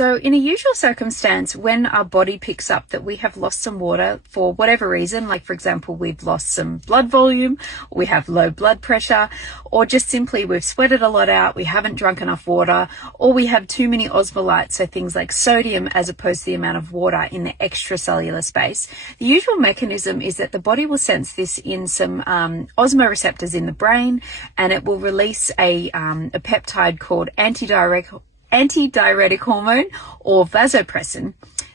So in a usual circumstance, when our body picks up that we have lost some water for whatever reason, like for example, we've lost some blood volume, or we have low blood pressure, or just simply we've sweated a lot out, we haven't drunk enough water, or we have too many osmolytes, so things like sodium as opposed to the amount of water in the extracellular space. The usual mechanism is that the body will sense this in some osmoreceptors in the brain, and it will release a peptide called antidiuretic hormone, or vasopressin.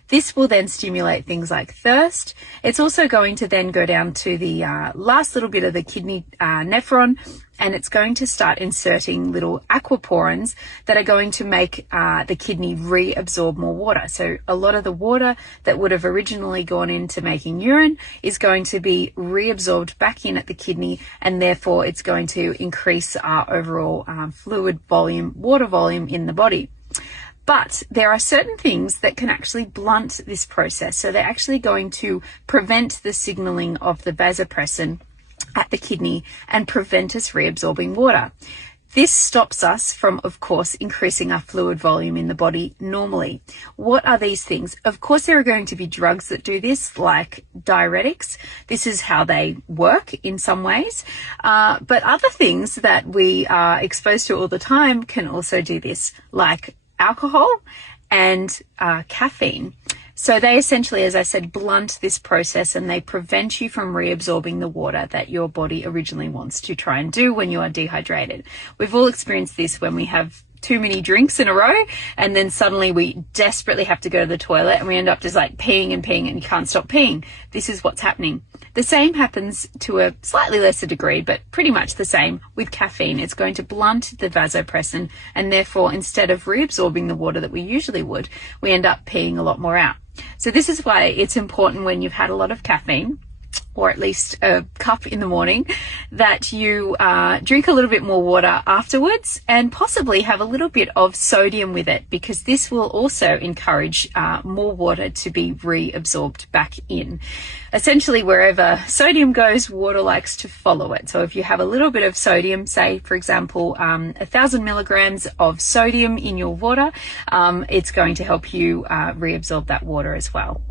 This will then stimulate things like thirst. It's also going to then go down to the last little bit of the kidney nephron, and it's going to start inserting little aquaporins that are going to make the kidney reabsorb more water. So a lot of the water that would have originally gone into making urine is going to be reabsorbed back in at the kidney, and therefore it's going to increase our overall fluid volume, water volume in the body. But there are certain things that can actually blunt this process. So they're actually going to prevent the signaling of the vasopressin at the kidney and prevent us reabsorbing water. This stops us from, of course, increasing our fluid volume in the body normally. What are these things? Of course, there are going to be drugs that do this, like diuretics. This is how they work in some ways. But other things that we are exposed to all the time can also do this, like alcohol and caffeine. So they essentially, as I said, blunt this process, and they prevent you from reabsorbing the water that your body originally wants to try and do when you are dehydrated. We've all experienced this when we have too many drinks in a row, and then suddenly we desperately have to go to the toilet, and we end up just like peeing and peeing, and you can't stop peeing. This is what's happening. The same happens to a slightly lesser degree, but pretty much the same with caffeine. It's going to blunt the vasopressin, and therefore instead of reabsorbing the water that we usually would, we end up peeing a lot more out. So this is why it's important when you've had a lot of caffeine, or at least a cup in the morning, that you drink a little bit more water afterwards, and possibly have a little bit of sodium with it, because this will also encourage more water to be reabsorbed back in. Essentially, wherever sodium goes, water likes to follow it. So if you have a little bit of sodium, say for example 1,000 milligrams of sodium in your water, it's going to help you reabsorb that water as well.